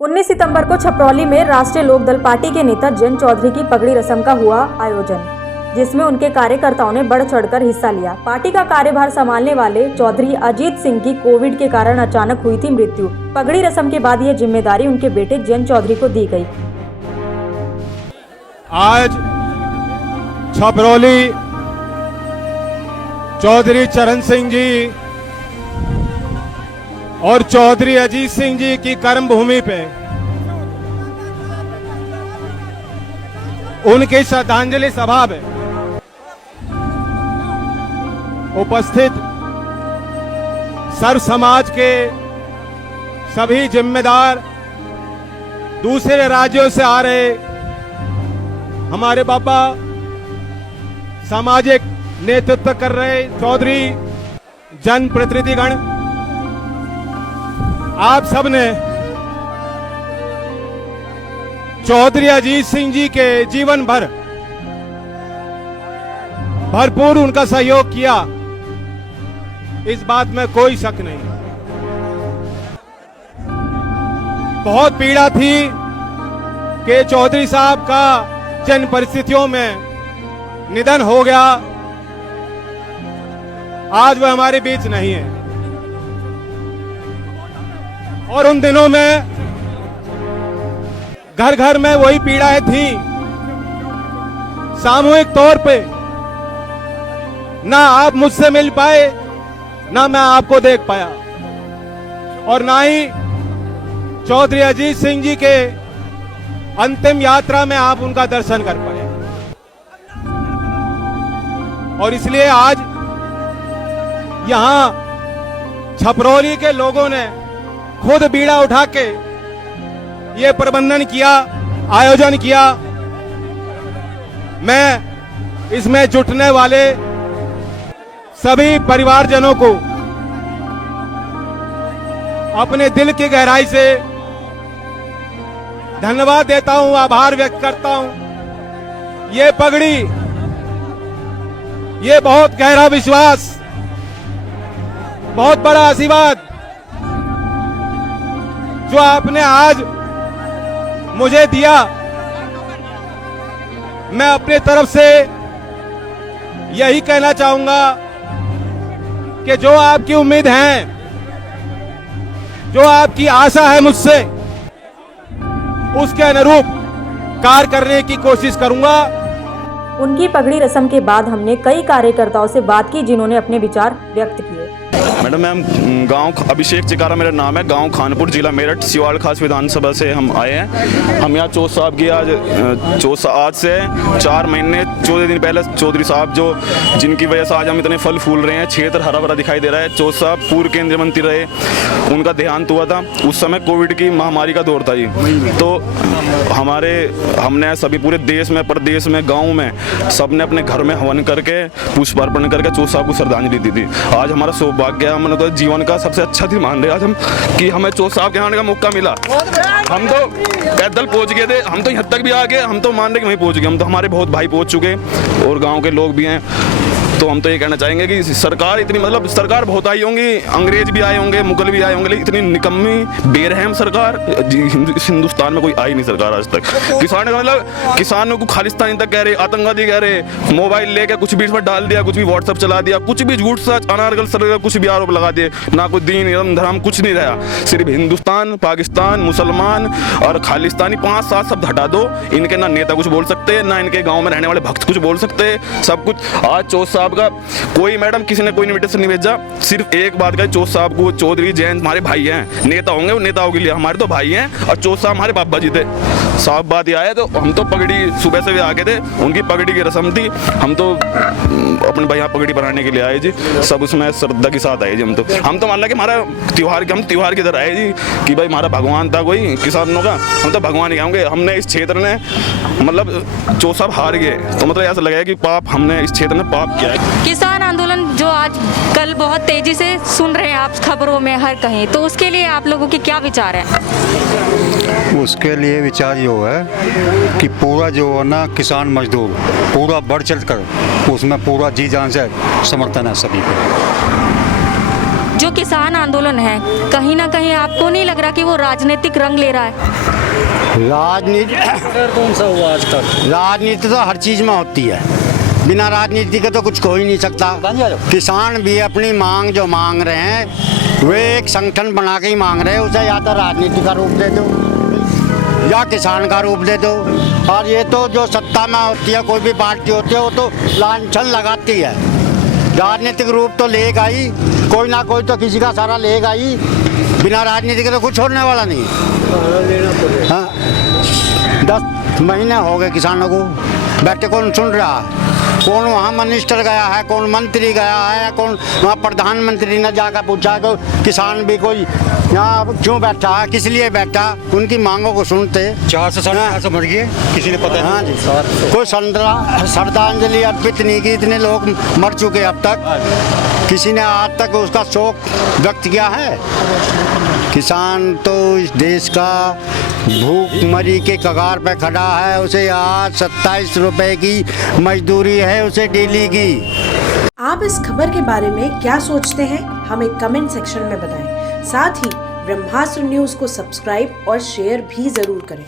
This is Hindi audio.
उन्नीस सितंबर को छपरौली में राष्ट्रीय लोकदल पार्टी के नेता जयंत चौधरी की पगड़ी रस्म का हुआ आयोजन, जिसमें उनके कार्यकर्ताओं ने बढ़ चढ़कर हिस्सा लिया। पार्टी का कार्यभार संभालने वाले चौधरी अजीत सिंह की कोविड के कारण अचानक हुई थी मृत्यु। पगड़ी रस्म के बाद यह जिम्मेदारी उनके बेटे जयंत चौधरी को दी गई। आज छपरौली चौधरी चरण सिंह जी और चौधरी अजीत सिंह जी की कर्म भूमि पे उनकी श्रद्धांजलि सभा में उपस्थित सर्व समाज के सभी जिम्मेदार, दूसरे राज्यों से आ रहे हमारे बाबा, सामाजिक नेतृत्व कर रहे चौधरी जनप्रतिनिधिगण, आप सबने चौधरी अजीत सिंह जी के जीवन भर भरपूर उनका सहयोग किया, इस बात में कोई शक नहीं। बहुत पीड़ा थी कि चौधरी साहब का जिन परिस्थितियों में निधन हो गया, आज वह हमारे बीच नहीं है। और उन दिनों में घर घर में वही पीड़ाएं थी। सामूहिक तौर पे ना आप मुझसे मिल पाए, ना मैं आपको देख पाया, और ना ही चौधरी अजीत सिंह जी के अंतिम यात्रा में आप उनका दर्शन कर पाए। और इसलिए आज यहां छपरौली के लोगों ने खुद बीड़ा उठा के ये प्रबंधन किया, आयोजन किया। मैं इसमें जुटने वाले सभी परिवारजनों को अपने दिल की गहराई से धन्यवाद देता हूं, आभार व्यक्त करता हूं। ये पगड़ी, ये बहुत गहरा विश्वास, बहुत बड़ा आशीर्वाद जो आपने आज मुझे दिया, मैं अपनी तरफ से यही कहना चाहूंगा कि जो आपकी उम्मीद है, जो आपकी आशा है मुझसे, उसके अनुरूप कार्य करने की कोशिश करूंगा। उनकी पगड़ी रस्म के बाद हमने कई कार्यकर्ताओं से बात की, जिन्होंने अपने विचार व्यक्त किए। मैडम, गांव अभिषेक चिकारा मेरा नाम है, गांव खानपुर, जिला मेरठ, सिवाड़ खास विधानसभा से हम आए हैं। हम यहाँ चौधरी साहब की आज से 4 महीने 14 दिन पहले चौधरी साहब जिनकी वजह से आज हम इतने फल फूल रहे हैं, क्षेत्र हरा भरा दिखाई दे रहा है। चौधरी साहब पूर्व केंद्रीय मंत्री रहे, उनका देहांत हुआ था। उस समय कोविड की महामारी का दौर था जी। तो हमने सभी पूरे देश में, प्रदेश में, गाँव में सबने अपने घर में हवन करके, पुष्पार्पण करके चौधरी साहब को श्रद्धांजलि दी थी। आज हमारा सौभाग्य, हमने तो जीवन का सबसे अच्छा दिन मान रहे आज हम कि हमें चौधरी साहब के आने का मौका मिला। हम तो पैदल पहुंच गए थे, हम तो यहाँ तक भी आ गए, हम तो मान रहे कि वहीं पहुंच गए। हम तो, हमारे बहुत भाई पहुंच चुके और गांव के लोग भी हैं। तो हम तो ये कहना चाहेंगे कि सरकार इतनी, मतलब सरकार बहुत आई होंगी, अंग्रेज भी आए होंगे, मुगल भी आए होंगे, लेकिन इतनी निकम्मी बेरहम सरकार हिंदुस्तान में कोई आई नहीं सरकार आज तक। किसानों को खालिस्तानी तक कह रहे, आतंकवादी कह रहे, मोबाइल लेके कुछ भी इसमें डाल दिया, कुछ भी व्हाट्सएप चला दिया, कुछ भी झूठ सच अनारगल सरगल कुछ भी आरोप लगा दिए। ना कोई दीन धर्म कुछ नहीं रहा, सिर्फ हिंदुस्तान, पाकिस्तान, मुसलमान और खालिस्तानी 5-7 शब्द हटा दो। इनके ना नेता कुछ बोल सकते, ना इनके गाँव में रहने वाले भक्त कुछ बोल सकते, सब कुछ। आज चौधरी साहब का कोई, मैडम, किसी ने कोई इन्विटेशन नहीं भेजा। सिर्फ एक बात का, चौधरी साहब को, चौधरी जयंत हमारे भाई हैं, नेता होंगे वो नेताओं के लिए, हमारे तो भाई हैं। और चौधरी साहब हमारे बाबा जी थे, साफ बात यह है, तो हम तो पगड़ी सुबह से भी आके थे, उनकी पगड़ी की रस्म थी, हम तो अपने भाई यहाँ पगड़ी बनाने के लिए आए जी, सब उसमें श्रद्धा के साथ आए जी। हम तो मान ला कि हमारा त्योहार हम त्योहार की तरह आए जी, कि भाई हमारा भगवान था कोई किसानों का, हम तो भगवान ही कहेंगे। हमने इस क्षेत्र में मतलब जो सब हार गए, तो मतलब ऐसा लगा कि पाप हमने इस क्षेत्र में पाप किया है। किसान आंदोलन जो आज कल बहुत तेजी से सुन रहे हैं आप खबरों में हर कहीं, तो उसके लिए आप लोगों के क्या विचार हैं? उसके लिए विचार ये है कि पूरा जो है ना किसान मजदूर पूरा बढ़ चढ़ कर उसमें पूरा जी जान से समर्थन है सभी को। जो किसान आंदोलन है, कहीं ना कहीं आपको नहीं लग रहा कि वो राजनीतिक रंग ले रहा है? राजनीति कौन सा हुआ आज तक? राजनीति तो हर चीज में होती है, बिना राजनीति के तो कुछ हो ही नहीं सकता। किसान भी अपनी मांग जो मांग रहे हैं वे एक संगठन बना के ही मांग रहे हैं, उसे या तो राजनीति का रूप दे दो या किसान का रूप दे दो। और ये तो जो सत्ता में होती है, कोई भी पार्टी होती है, वो तो लांछन लगाती है, राजनीतिक रूप तो लेगा ही, कोई ना कोई तो किसी का सारा लेगा ही, बिना राजनीति के तो कुछ होने वाला नहीं। हाँ, 10 महीने हो गए किसानों को बैठे, कौन सुन रहा है? कौन वहाँ मिनिस्टर गया है, कौन मंत्री गया है, कौन वहाँ प्रधानमंत्री ने जाकर पूछा तो किसान भी कोई यहाँ क्यों बैठा है, किस लिए बैठा, उनकी मांगों को सुनते। 400 मर गए, किसी ने पता? हाँ जी, कोई श्रद्धांजलि अर्पित नहीं की, इतने लोग मर चुके अब तक, किसी ने आज तक उसका शोक व्यक्त किया है? किसान तो इस देश का भूखमरी के कगार पे खड़ा है, उसे आज 27 रुपए की मजदूरी है उसे डेली की। आप इस खबर के बारे में क्या सोचते हैं, हमें कमेंट सेक्शन में बताएं। साथ ही ब्रह्मास्त्र न्यूज को सब्सक्राइब और शेयर भी जरूर करें।